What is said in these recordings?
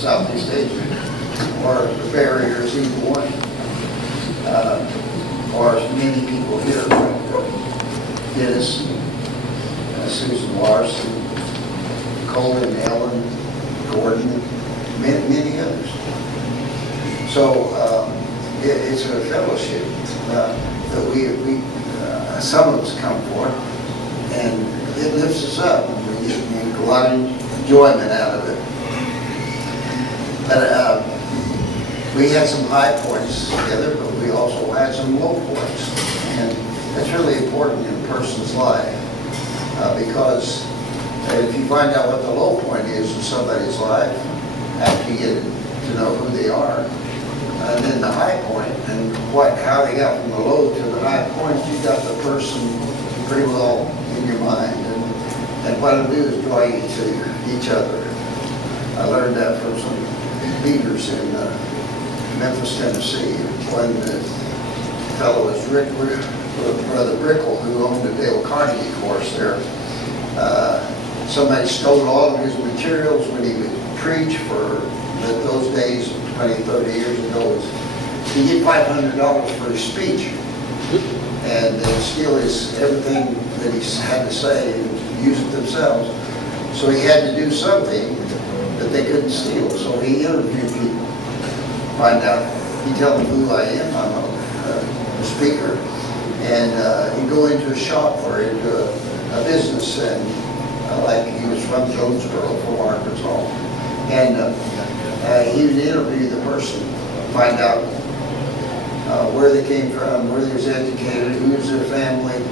Southeast Asia, or the barriers, either one. Or many people here, like Dennis, Susan Larson, Colin, Ellen, Gordon, many others. So it's a fellowship that we some of us come for, and it lifts us up. We get a lot of enjoyment out of it. But we had some high points together, but we also had some low points. And that's really important in a person's life because if you find out what the low point is in somebody's life, after you get to know who they are, and then the high point and how they got from the low to the high point, you got the person pretty well in your mind. And what it'll do is draw you to each other. I learned that from some leaders in Memphis, Tennessee. One fellow was Brother Brickle, who owned the Dale Carnegie course there. Somebody stole all of his materials when he would preach for those days, 20, 30 years ago. He'd get $500 for his speech, and they'd steal everything that he had to say and use it themselves. So he had to do something that they couldn't steal. So he interviewed people, find out, he'd tell them who I am, I'm a speaker, and he'd go into a shop or into a business, and like he was from Jonesboro, from Arkansas, and he would interview the person, find out where they came from, where they was educated, who was their family,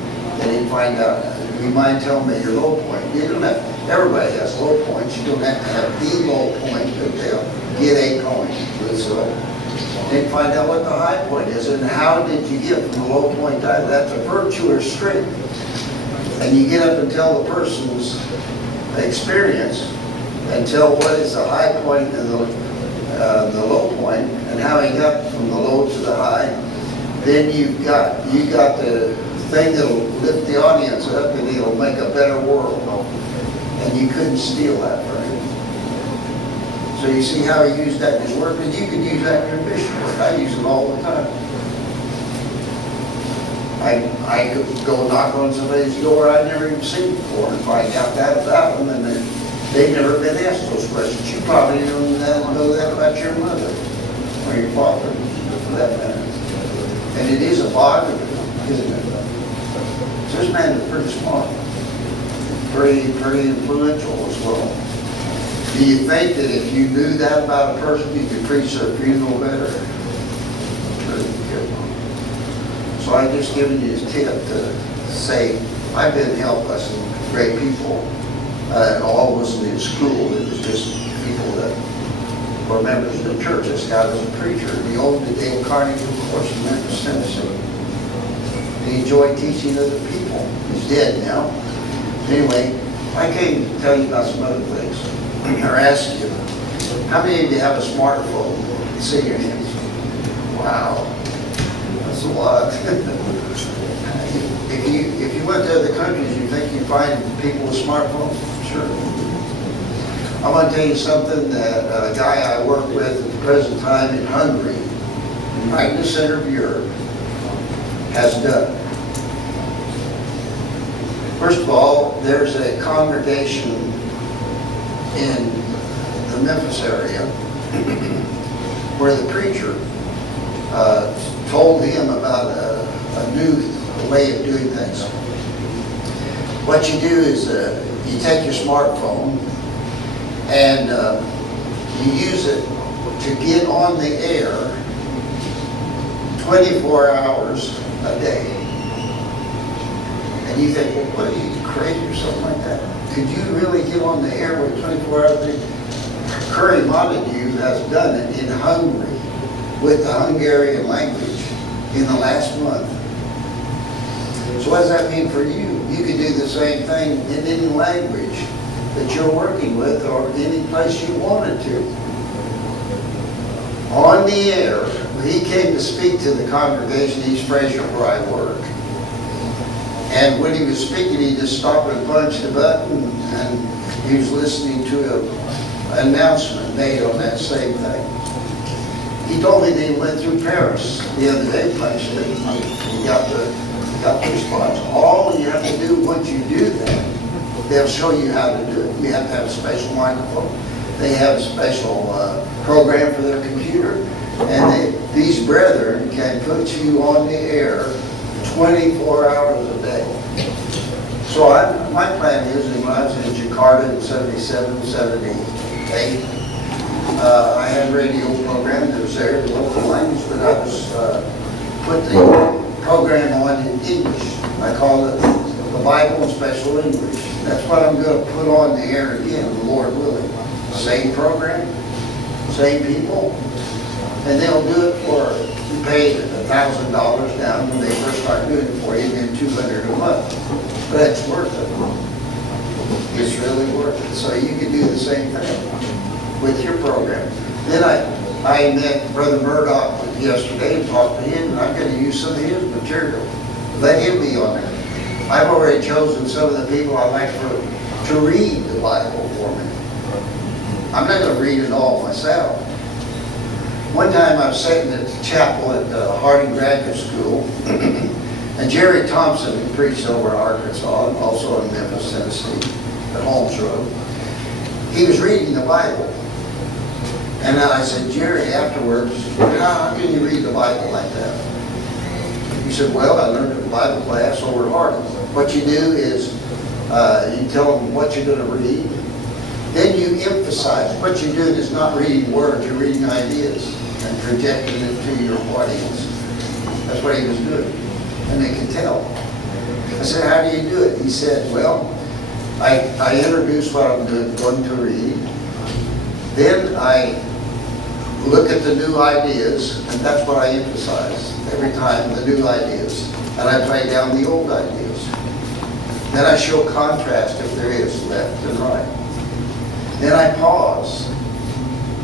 and he'd find out, you mind telling me your low point? You don't have, everybody has low points. You don't have to have the low point, but they'll get a point. So they'd find out what the high point is and how did you get from the low point to that. That's a virtuous streak. And you get up and tell the person's experience and tell what is the high point and the low point and how he got from the low to the high. Then you got the thing that'll lift the audience up and it'll make a better world. And you couldn't steal that from him. So you see how he used that in his work, and you can use that in your mission work. I use it all the time. I could go knock on somebody's door I'd never even seen before and find out that about them, and they've never been asked those questions. You probably don't know that about your mother or your father, for that matter. And it is a positive, isn't it? So this man is pretty smart, pretty influential as well. Do you think that if you knew that about a person, you could preach their funeral better? Pretty good. So I just given you a tip to say, I've been helped by some great people. It all wasn't in school, it was just people that were members of the church. This guy was a preacher. He owned the Dale Carnegie course in Memphis, Tennessee. He enjoyed teaching other people. He's dead now. Anyway, I came to tell you about some other things, or ask you, how many of you have a smartphone? See your hands. Wow, that's a lot. If you went to other countries, you think you'd find people with smartphones? Sure. I want to tell you something that a guy I work with at the present time in Hungary, right in the center of Europe, has done. First of all, there's a congregation in the Memphis area where the preacher told him about a new way of doing things. What you do is you take your smartphone and you use it to get on the air 24 hours a day. And you think, well, what, are you crazy or something like that? Could you really get on the air with 24 hours a day? Curry Montague has done it in Hungary with the Hungarian language in the last month. So what does that mean for you? You can do the same thing in any language that you're working with or any place you wanted to. On the air, when he came to speak to the congregation, East Fraser, where I work. And when he was speaking, he just stopped and punched a button, and he was listening to announcement made on that same thing. He told me they went through Paris the other day, actually. He got the response. All you have to do once you do that, they'll show you how to do it. You have to have a special microphone. They have a special program for their computer. And these brethren can put you on the air 24 hours a day. So my plan is, when I was in Jakarta in 77, 78, I had a radio program that was there in the local language, but I was put the program on in English. I call it the Bible in Special English. That's what I'm going to put on the air again, the Lord willing. Same program, same people, and they'll do it for, you pay $1,000 down when they first start doing it for you, and then $200 a month. But it's worth it. It's really worth it. So you can do the same thing with your program. Then I met Brother Murdoch yesterday and talked to him, and I'm going to use some of his material. Let him be on there. I've already chosen some of the people I like to read the Bible for me. I'm not going to read it all myself. One time I was sitting at the chapel at Harding Graduate School, and Jerry Thompson, who preached over in Arkansas and also in Memphis, Tennessee, at Holmes Road, he was reading the Bible. And I said, Jerry, afterwards, how can you read the Bible like that? He said, well, I learned in Bible class over at Harding. What you do is you tell them what you're going to read. Then you emphasize. What you're doing is not reading words, you're reading ideas and projecting it to your audience. That's what he was doing. And they can tell. I said, how do you do it? He said, well, I introduce what I'm going to read. Then I look at the new ideas, and that's what I emphasize every time, the new ideas. And I play down the old ideas. Then I show contrast if there is, left and right. Then I pause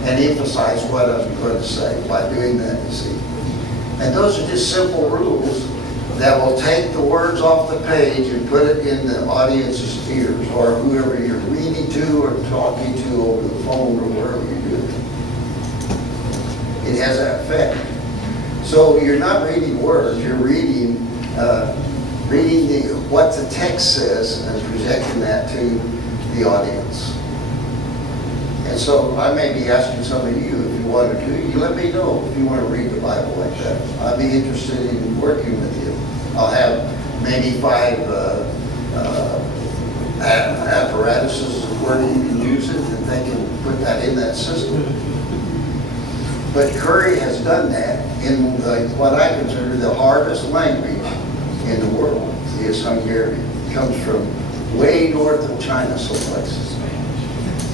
and emphasize what I'm going to say by doing that, you see. And those are just simple rules that will take the words off the page and put it in the audience's ears, or whoever you're reading to or talking to over the phone or wherever you do it. It has that effect. So you're not reading words, you're reading what the text says and projecting that to the audience. And so I may be asking some of you, if you want to do it, you let me know if you want to read the Bible like that. I'd be interested in working with you. I'll have maybe 5 apparatuses where you can use it, and they can put that in that system. But Curry has done that in what I consider the hardest language in the world, is Hungarian. It comes from way north of China, some places.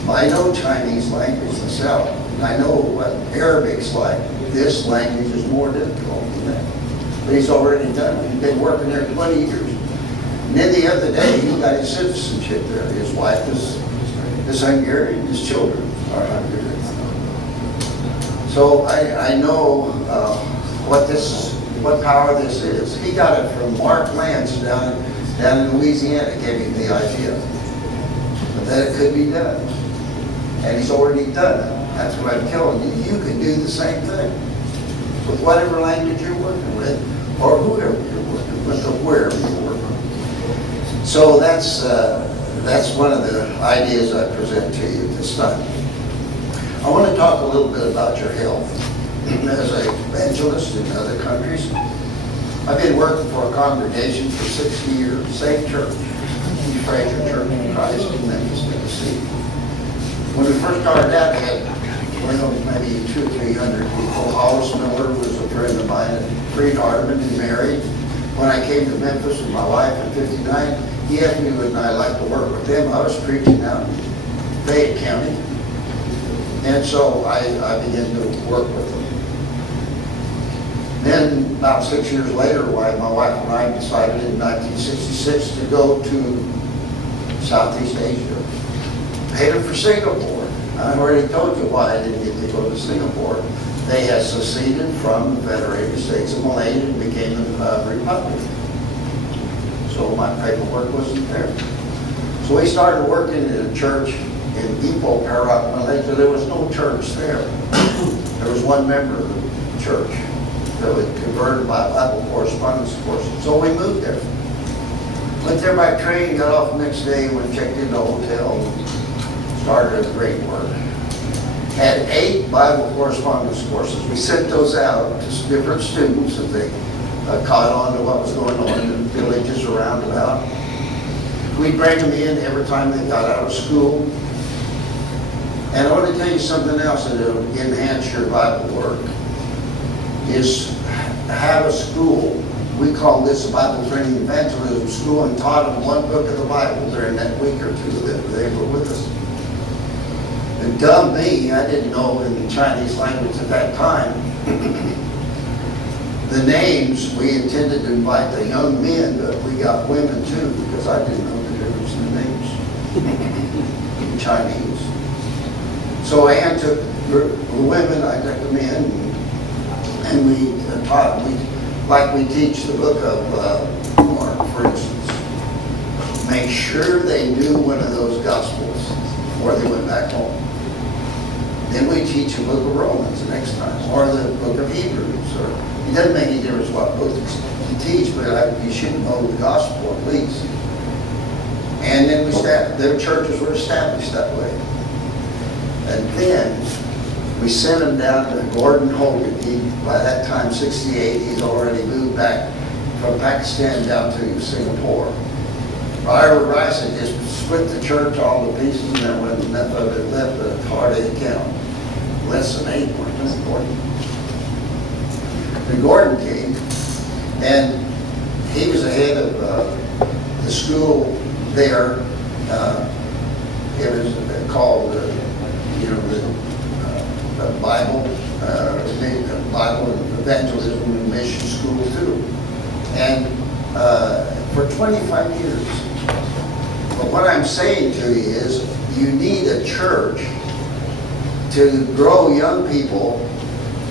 I know Chinese language myself, and I know what Arabic's like. This language is more difficult than that. But he's already done it. He's been working there 20 years. And then the other day, he got his citizenship there. His wife is Hungarian. His children are Hungarian. So I know what power this is. He got it from Mark Lance down in Louisiana, gave him the idea. But that it could be done. And he's already done it. That's what I'm telling you. You can do the same thing with whatever language you're working with, or whoever you're working with, or wherever you're working. So that's one of the ideas I present to you this time. I want to talk a little bit about your health. As an evangelist in other countries, I've been working for a congregation for 60 years, same church, Fraser Church of Christ in Memphis, Tennessee. When we first started out, I had maybe 200 or 300 people. Hollis Miller was a friend of mine, and Freed Hardeman, who married. When I came to Memphis with my wife in '59, he asked me would I like to work with them. I was preaching out in Fayette County. And so I began to work with them. Then about 6 years later, my wife and I decided in 1966 to go to Southeast Asia. Headed for Singapore. I already told you why I didn't get to go to Singapore. They had seceded from the Federated States of Malaysia and became a republic. So my paperwork wasn't there. So we started working in a church in Ipoh, Perak, Malaysia, there was no church there. There was one member of the church that was converted by Bible correspondence course. So we moved there. Went there by train, got off the next day, went checked into the hotel, and started a great work. Had 8 Bible correspondence courses. We sent those out to different students as they caught on to what was going on in the villages around about. We'd bring them in every time they got out of school. And I want to tell you something else that will enhance your Bible work, is have a school. We call this a Bible training evangelism school, and taught them one book of the Bible during that week or two that they were with us. And dumb me, I didn't know in the Chinese language at that time. The names, we intended to invite the young men, but we got women too, because I didn't know the difference in the names in Chinese. So Ann took the women, I took the men, and we taught them, like we teach the book of Mark, for instance. Make sure they knew one of those Gospels before they went back home. Then we teach the book of Romans the next time, or the book of Hebrews. Or it doesn't make any difference what book you teach, but you should know the Gospel at least. And then their churches were established that way. And then we sent him down to Gordon Hogan. By that time, 68, he's already moved back from Pakistan down to Singapore. Ira Rice had just split the church all to pieces, and there wasn't enough of it left but a hard-8 count. Less than 8, weren't there, Gordon? And Gordon came, and he was the head of the school there. It was called, the Bible and Evangelism and Mission School too. And for 25 years. But what I'm saying to you is, you need a church to grow young people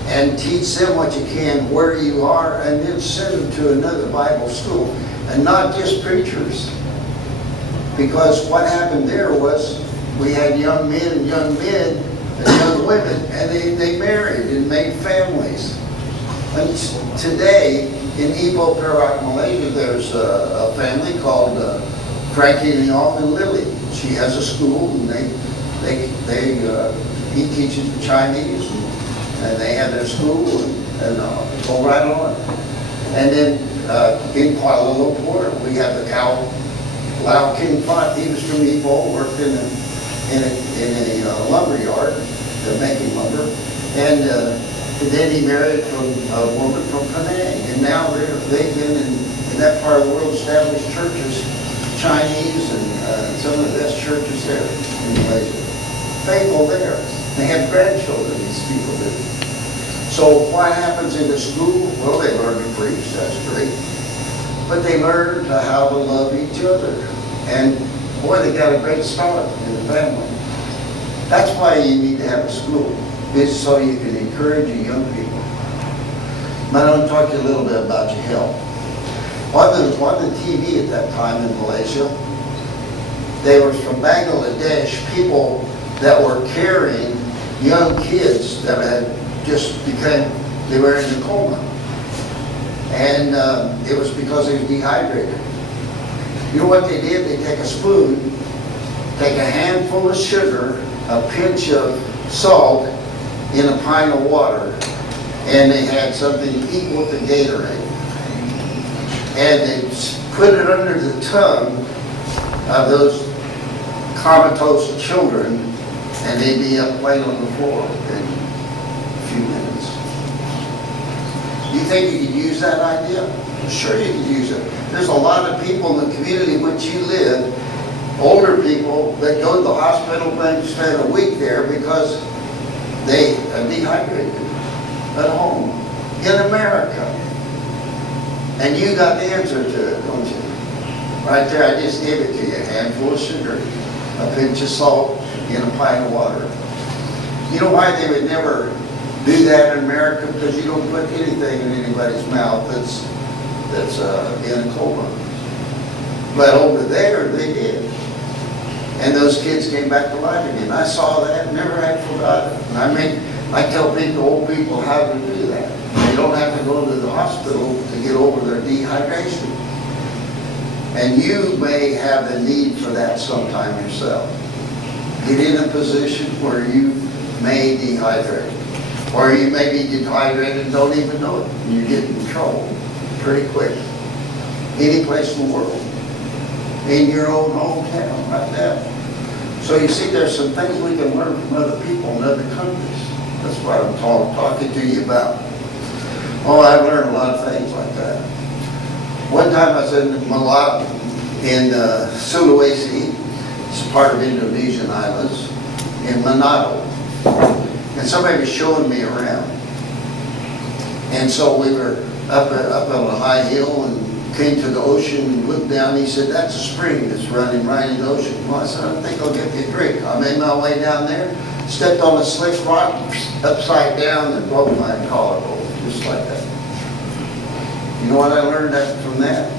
and teach them what you can where you are, and then send them to another Bible school, and not just preachers. Because what happened there was, we had young men and young women, and they married and made families. And today, in Ipoh, Perak, Malaysia, there's a family called Frankie Leong and Lily. She has a school, and he teaches the Chinese, and they have their school, and go right on. And then in Kuala Lumpur, we have the Lau King Fat. He was from Ipoh, worked in a lumber yard, making lumber, and then he married a woman from Penang, and now they've been in that part of the world, established churches, Chinese, and some of the best churches there in Malaysia. Faithful there. They have grandchildren, these people do. So what happens in the school? Well, they learn to preach, that's great. But they learn how to love each other. And boy, they got a great start in the family. That's why you need to have a school. It's so you can encourage your young people. But I want to talk to you a little bit about your health. On the TV at that time in Malaysia, they were from Bangladesh, people that were carrying young kids that had they were in a coma. And it was because they were dehydrated. You know what they did? They take a spoon, take a handful of sugar, a pinch of salt in a pint of water, and they had something equal to Gatorade. And they put it under the tongue of those comatose children, and they'd be up laying on the floor in a few minutes. Do you think you could use that idea? Sure you could use it. There's a lot of people in the community in which you live, older people, that go to the hospital and spend a week there because they are dehydrated at home in America. And you got the answer to it, don't you? Right there, I just gave it to you. A handful of sugar, a pinch of salt in a pint of water. You know why they would never do that in America? Because you don't put anything in anybody's mouth that's in a coma. But over there, they did. And those kids came back to life again. I saw that, never had forgotten. And I tell people, old people, how to do that. They don't have to go to the hospital to get over their dehydration. And you may have a need for that sometime yourself. Get in a position where you may dehydrate. Or you may be dehydrated and don't even know it. And you get in trouble pretty quick. Any place in the world. In your own hometown, right now. So you see, there's some things we can learn from other people in other countries. That's what I'm talking to you about. Oh, I've learned a lot of things like that. One time I was in Malacca, in Sulawesi, it's part of Indonesian islands, in Manado. And somebody was showing me around. And so we were up on a high hill and came to the ocean and looked down. He said, that's a spring that's running right in the ocean. Well, I said, I think I'll get me a drink. I made my way down there, stepped on a slick rock, upside down, and broke my collarbone, just like that. You know what I learned from that?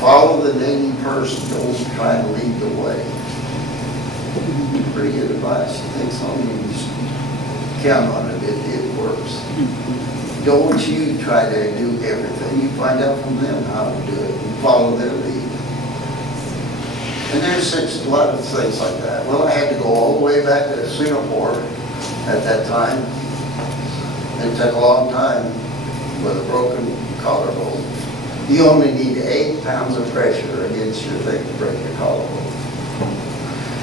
Follow the leading person, don't try to lead the way. Pretty good advice. You think so? You just count on it, it works. Don't you try to do everything. You find out from them how to do it and follow their lead. And there's a lot of things like that. Well, I had to go all the way back to Singapore at that time. It took a long time with a broken collarbone. You only need 8 pounds of pressure against your thing to break your collarbone.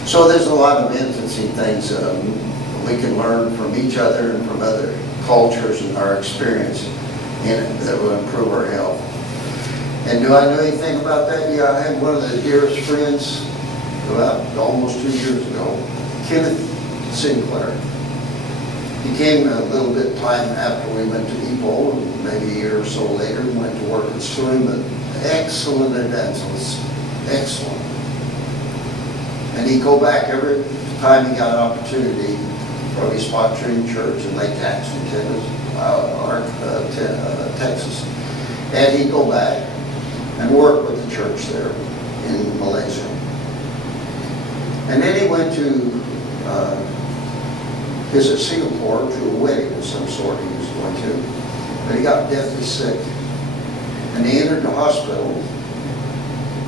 So there's a lot of interesting things we can learn from each other and from other cultures and our experience in it that will improve our health. And do I know anything about that? Yeah, I had one of the dearest friends about almost 2 years ago, Kenneth Sinclair. He came a little bit time after we went to Ipoh, and maybe a year or so later, and went to work at Surin, but excellent evangelist, excellent. And he'd go back every time he got an opportunity. Probably sponsoring church in Lake Jackson, Texas. And he'd go back and work with the church there in Malaysia. And then he went to visit Singapore to a wedding of some sort he was going to. But he got deathly sick. And he entered the hospital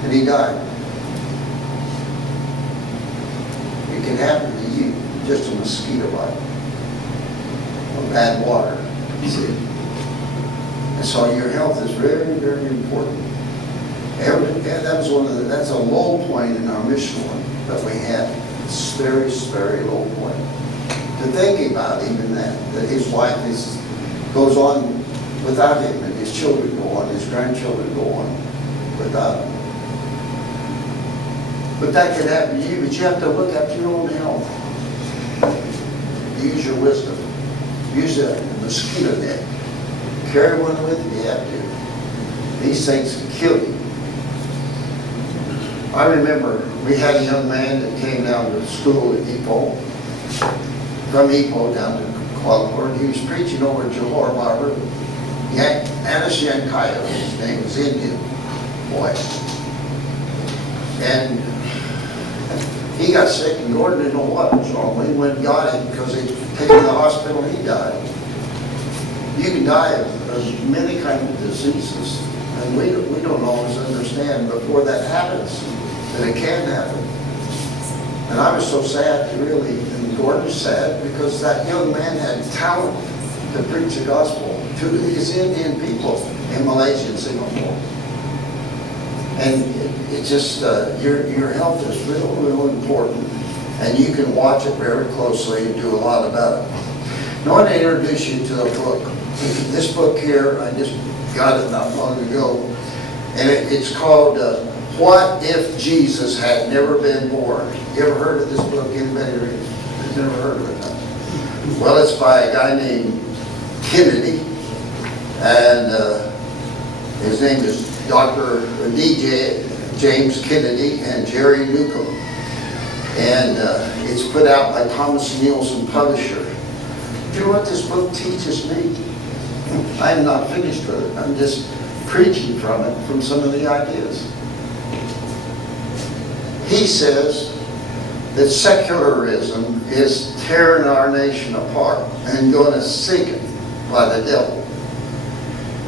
and he died. It can happen to you. Just a mosquito bite or bad water. See? And so your health is very, very important. That's a low point in our mission one that we had. It's very, very low point. To think about even that his wife goes on without him, and his children go on, his grandchildren go on without him. But that could happen to you, but you have to look at your own health. Use your wisdom. Use a mosquito net. Carry one with you, you have to. These things can kill you. I remember we had a young man that came down to school at Ipoh, from Ipoh down to Kuala Lumpur. He was preaching over at Johor Bahru. Anas Yankayo, his name was Indian boy. And he got sick, and Gordon didn't know what was wrong. He went and got him because they took him to the hospital, and he died. You can die of many kinds of diseases, and we don't always understand before that happens that it can happen. And I was so sad, really, and Gordon was sad because that young man had talent to preach the gospel to these Indian people in Malaysia and Singapore. And it's just, your health is real, real important. And you can watch it very closely and do a lot about it. Now, I want to introduce you to a book. This book here, I just got it not long ago. And it's called What If Jesus Had Never Been Born? You ever heard of this book? Anybody has never heard of it? Well, it's by a guy named Kennedy. And his name is Dr. DJ James Kennedy and Jerry Newcomb. And it's put out by Thomas Nielsen Publisher. You know what this book teaches me? I'm not finished with it. I'm just preaching from it, from some of the ideas. He he says that secularism is tearing our nation apart and going to sink it by the devil.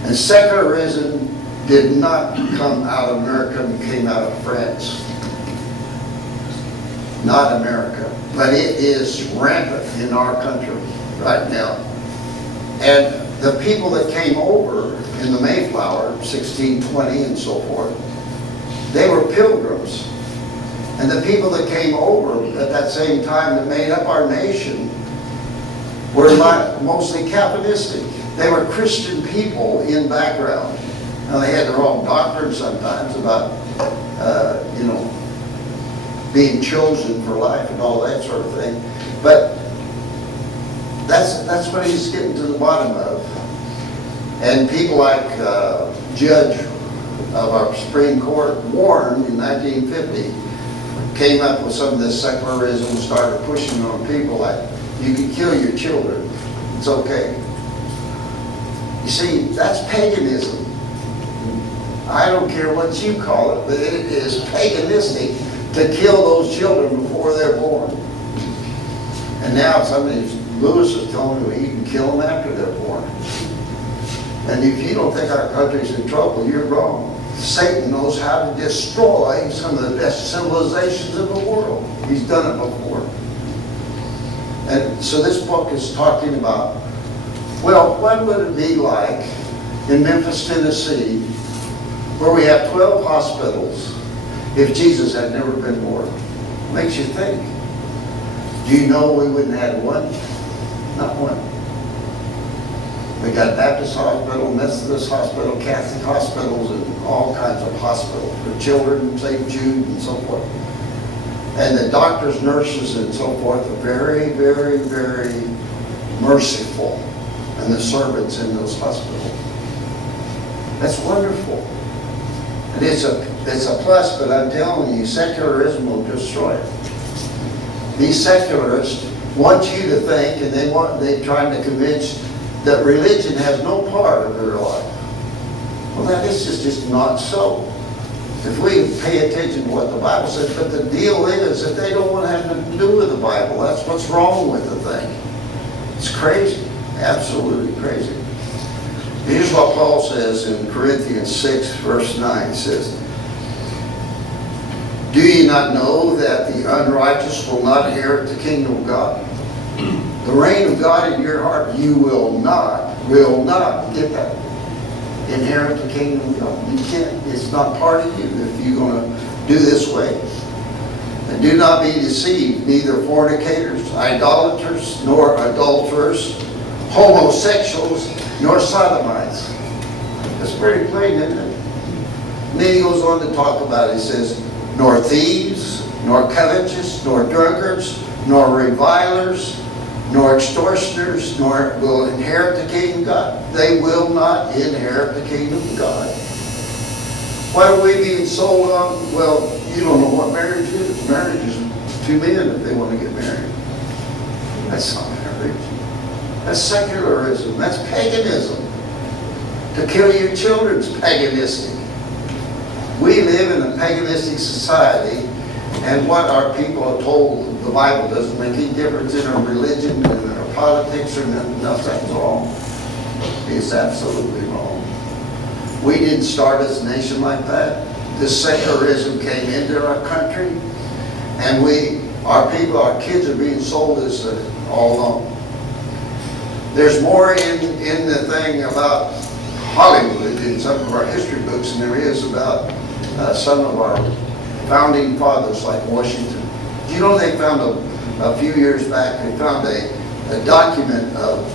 And secularism did not come out of America, it came out of France. Not America. But it is rampant in our country right now. And the people that came over in the Mayflower, 1620 and so forth, they were pilgrims. And the people that came over at that same time that made up our nation were mostly Calvinistic. They were Christian people in background. Now they had their own doctrine sometimes about, being chosen for life and all that sort of thing. But that's what he's getting to the bottom of. And people like Judge of our Supreme Court, Warren, in 1950, came up with some of this secularism, started pushing on people like, you can kill your children, it's okay. You see, that's paganism. I don't care what you call it, but it is paganistic to kill those children before they're born. And now Lewis is telling me you can kill them after they're born. And if you don't think our country's in trouble, you're wrong. Satan knows how to destroy some of the best civilizations in the world. He's done it before. And so this book is talking about, well, what would it be like in Memphis, Tennessee, where we have 12 hospitals, if Jesus had never been born? Makes you think. Do you know we wouldn't have had one? Not one. We got Baptist Hospital, Methodist Hospital, Catholic hospitals, and all kinds of hospitals for children, St. Jude, and so forth. And the doctors, nurses, and so forth are very, very, very merciful. And the servants in those hospitals. That's wonderful. And it's a plus, but I'm telling you, secularism will destroy it. These secularists want you to think, and they're trying to convince that religion has no part of their life. Well, that is just not so. If we pay attention to what the Bible says, but the deal is that they don't want to have nothing to do with the Bible. That's what's wrong with the thing. It's crazy, absolutely crazy. Here's what Paul says in Corinthians 6, verse 9. It says, do you not know that the unrighteous will not inherit the kingdom of God? The reign of God in your heart, you will not, get that, inherit the kingdom of God. You can't, it's not part of you if you're going to do this way. And do not be deceived, neither fornicators, idolaters, nor adulterers, homosexuals, nor sodomites. That's pretty plain, isn't it? And then he goes on to talk about it. He says, nor thieves, nor covetous, nor drunkards, nor revilers, nor extortioners, nor will inherit the kingdom of God. They will not inherit the kingdom of God. Why are we being sold on? Well, you don't know what marriage is. Marriage is two men if they want to get married. That's not marriage. That's secularism. That's paganism. To kill your children is paganistic. We live in a paganistic society, and what our people are told the Bible doesn't make any difference in our religion and our politics or nothing's wrong. It's absolutely wrong. We didn't start as a nation like that. This secularism came into our country, and our people, our kids are being sold as all along. There's more in the thing about Hollywood in some of our history books than there is about some of our founding fathers like Washington. You know, they found a few years back, they found a document of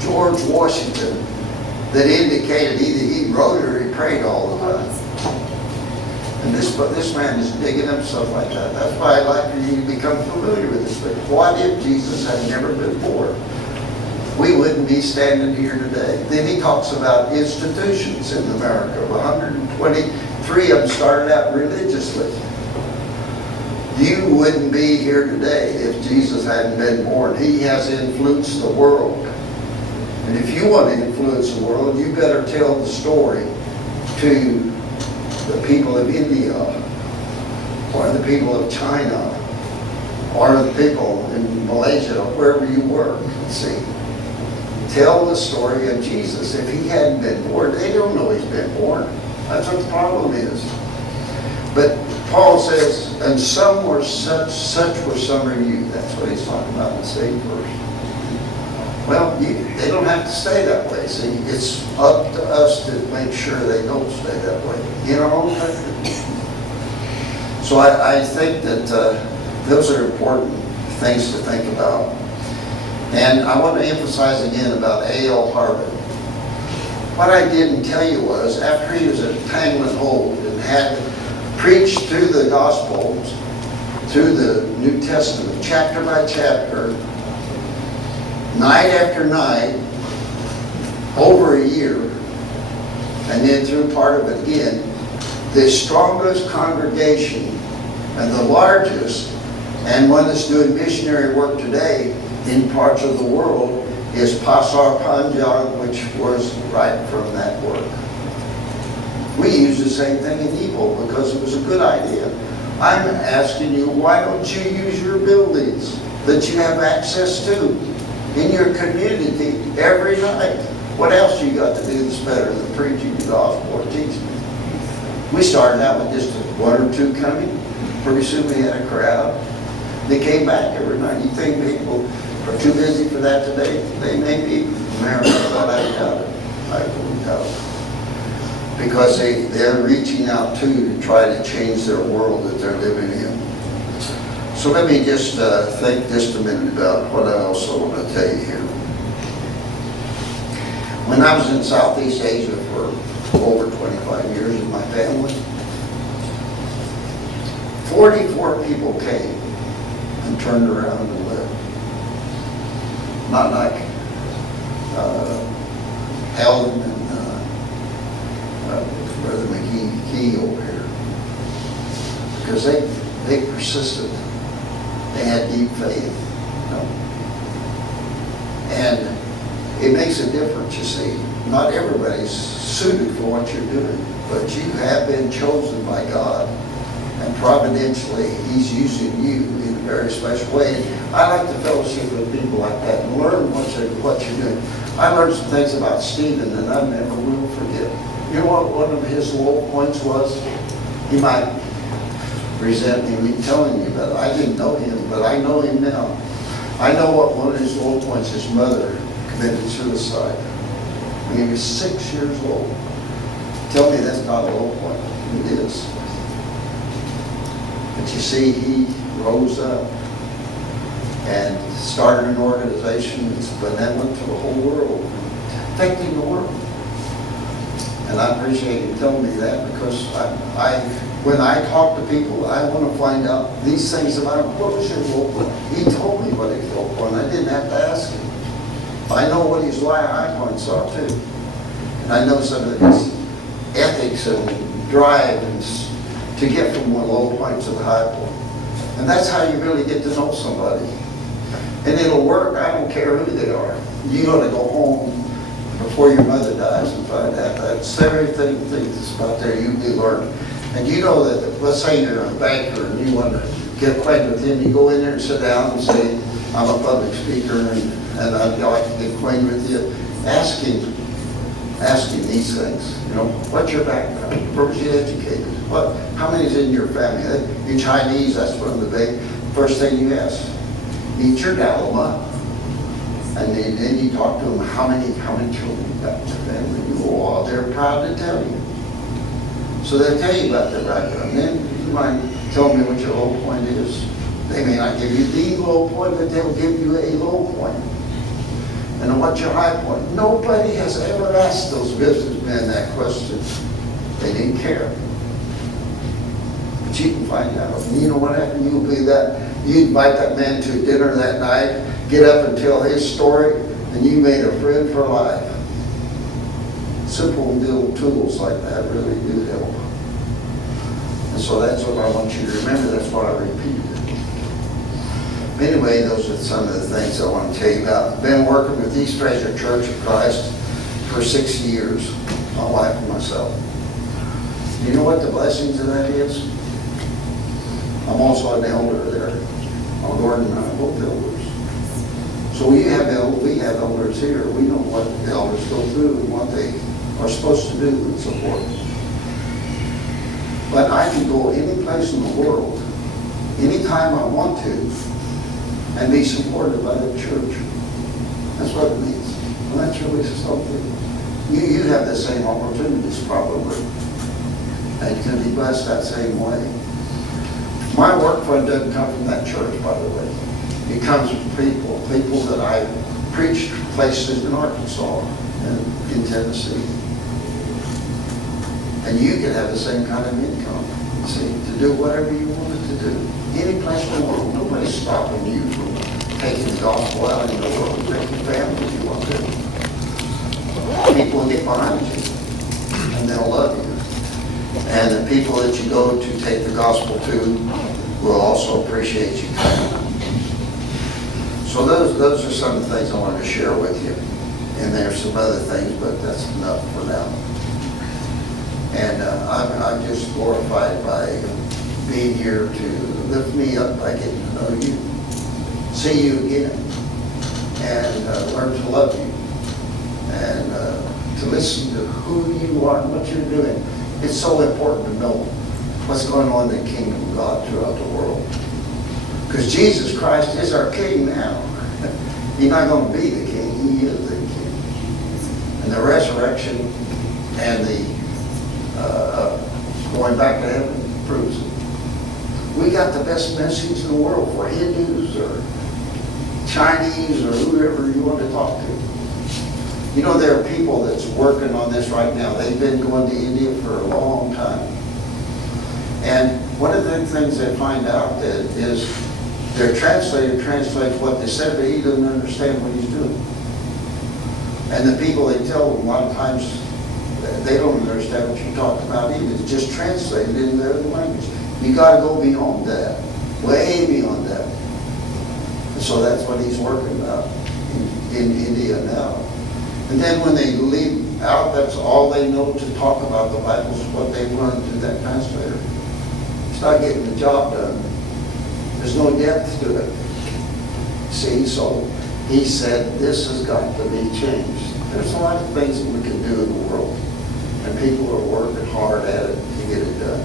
George Washington that indicated either he wrote or he prayed all the time. And this man is digging up stuff like that. That's why I'd like for you to become familiar with this. But what if Jesus had never been born? We wouldn't be standing here today. Then he talks about institutions in America. 123 of them started out religiously. You wouldn't be here today if Jesus hadn't been born. He has influenced the world. And if you want to influence the world, you better tell the story to the people of India, or the people of China, or the people in Malaysia, or wherever you work. See, tell the story of Jesus. If he hadn't been born, they don't know he's been born. That's what the problem is. But Paul says, and some were such were some of you. That's what he's talking about in the same verse. Well, they don't have to stay that way. See, it's up to us to make sure they don't stay that way in our own country. So I think that those are important things to think about. And I want to emphasize again about A.L. Harvey. What I didn't tell you was, after he was at Tanglin Hold and had preached through the Gospels, through the New Testament, chapter by chapter, night after night, over a year, and then through part of it again, the strongest congregation and the largest, and one that's doing missionary work today in parts of the world, is Pasar Panjang, which was right from that work. We use the same thing in Ipoh because it was a good idea. I'm asking you, why don't you use your buildings that you have access to in your community every night? What else you got to do that's better than preaching the gospel or teaching? We started out with just one or two coming. Pretty soon we had a crowd. They came back every night. You think people are too busy for that today? They may be. America, but I doubt it. I really doubt it. Because they're reaching out too to try to change their world that they're living in. So let me just think just a minute about what I also want to tell you here. When I was in Southeast Asia for over 25 years with my family, 44 people came and turned around and left. Not like Helen and Brother McKee over here. Because they persisted. They had deep faith. You know? And it makes a difference, you see. Not everybody's suited for what you're doing, but you have been chosen by God. And providentially, he's using you in a very special way. And I like to fellowship with people like that and learn what you're doing. I learned some things about Stephen that I never will forget. You know what one of his low points was? He might resent me telling you, but I didn't know him, but I know him now. I know what one of his low points, his mother committed suicide when he was 6 years old. Tell me that's not a low point. It is. But you see, he rose up and started an organization that's benevolent to the whole world, affecting the world. And I appreciate you telling me that, because when I talk to people, I want to find out these things about him. What was your low point? He told me what his low point. I didn't have to ask him. I know what his high points are too. And I know some of his ethics and drive and to get from one low point to the high point. And that's how you really get to know somebody. And it'll work. I don't care who they are. You got to go home before your mother dies and find out. That's everything that's about there you learn. And you know that, let's say you're a banker and you want to get acquainted with him, you go in there and sit down and say, I'm a public speaker and I'd like to get acquainted with you. Ask him these things. You know, what's your background? Where was you educated? How many's in your family? You're Chinese, that's one of the big first thing you ask. Meet your Dalama. And then you talk to them, how many children you got in your family? Oh, they're proud to tell you. So they'll tell you about their background. Then you might tell me what your low point is. They may not give you the low point, but they'll give you a low point. And what's your high point? Nobody has ever asked those businessmen that question. They didn't care. But you can find out. And you know what happened? You'll be that. You invite that man to dinner that night, get up and tell his story, and you made a friend for life. Simple little tools like that really do help. And so that's what I want you to remember. That's why I repeated it. Anyway, those are some of the things I want to tell you about. I've been working with East Treasure Church of Christ for 6 years, my wife and myself. You know what the blessings of that is? I'm also an elder there on Gordon and I are both elders. So we have elders here. We know what the elders go through and what they are supposed to do and support. But I can go any place in the world, anytime I want to, and be supported by the church. That's what it means. And that's really something. You have the same opportunities probably. And you can be blessed that same way. My work fund doesn't come from that church, by the way. It comes from people that I preached places in Arkansas and in Tennessee. And you can have the same kind of income, see, to do whatever you wanted to do. Any place in the world, nobody's stopping you from taking the gospel out in the world and take your family if you want to. People will get behind you, and they'll love you. And the people that you go to take the gospel to will also appreciate you coming. So those are some of the things I wanted to share with you. And there's some other things, but that's enough for now. And I'm just glorified by being here to lift me up by getting to know you, see you again, and learn to love you, and to listen to who you are and what you're doing. It's so important to know what's going on in the kingdom of God throughout the world. Because Jesus Christ is our King now. He's not going to be the King, He is the King. And the resurrection and the going back to heaven proves it. We got the best message in the world for Hindus or Chinese or whoever you want to talk to. You know, there are people that's working on this right now. They've been going to India for a long time. And one of the things they find out that is their translator translates what they said, but he doesn't understand what he's doing. And the people, they tell them a lot of times they don't understand what you're talking about either. It's just translated in their language. You got to go beyond that, way beyond that. And so that's what he's working about in India now. And then when they leave out, that's all they know to talk about the Bible is what they've learned through that translator. It's not getting the job done. There's no depth to it. See, so he said this has got to be changed. There's a lot of things that we can do in the world, and people are working hard at it to get it done,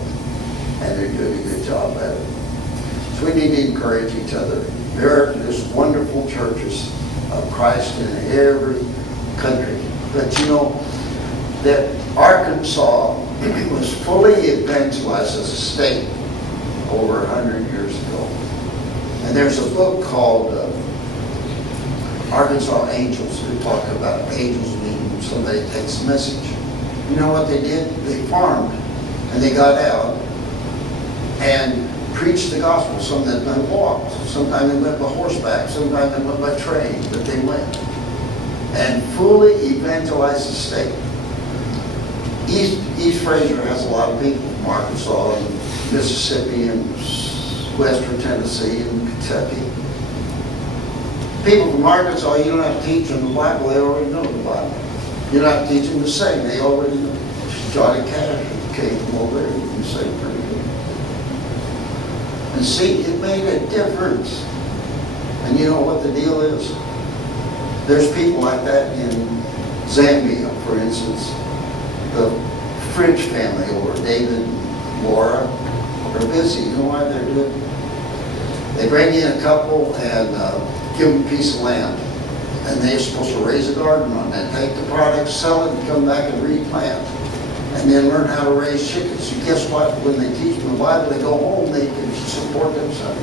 and they're doing a good job at it. So we need to encourage each other. There are just wonderful churches of Christ in every country. But you know, that Arkansas was fully evangelized as a state over 100 years ago. And there's a book called Arkansas Angels, who talk about angels meaning somebody takes a message. You know what they did? They farmed, and they got out and preached the gospel. Some of them walked, sometimes they went by horseback, sometimes they went by train, but they went. And fully evangelized the state. East Fraser has a lot of people from Arkansas and Mississippi and Western Tennessee and Kentucky. People from Arkansas, you don't have to teach them the Bible, they already know the Bible. You don't have to teach them to sing, they already know. Johnny Cash came from over there, you can sing pretty good. And see, it made a difference. And you know what the deal is? There's people like that in Zambia, for instance. The French family over David and Laura are busy. You know why they're doing it? They bring in a couple and give them a piece of land. And they're supposed to raise a garden on that. Take the product, sell it, and come back and replant. And then learn how to raise chickens. And guess what? When they teach them the Bible, they go home, they can support themselves.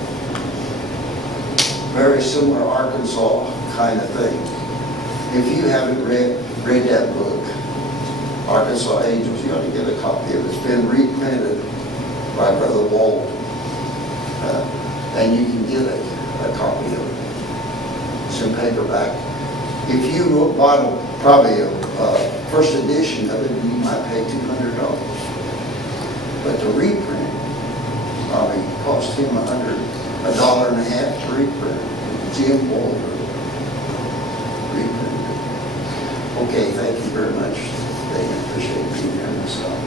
Very similar Arkansas kind of thing. If you haven't read that book, Arkansas Angels, you ought to get a copy of it. It's been reprinted by Brother Walt. And you can get a copy of it. It's in paperback. If you bought probably a first edition of it, you might pay $200. But the reprint probably cost him $1.50 to reprint. Jim Boulder reprinted it. Okay, thank you very much. They appreciate being here in this hour.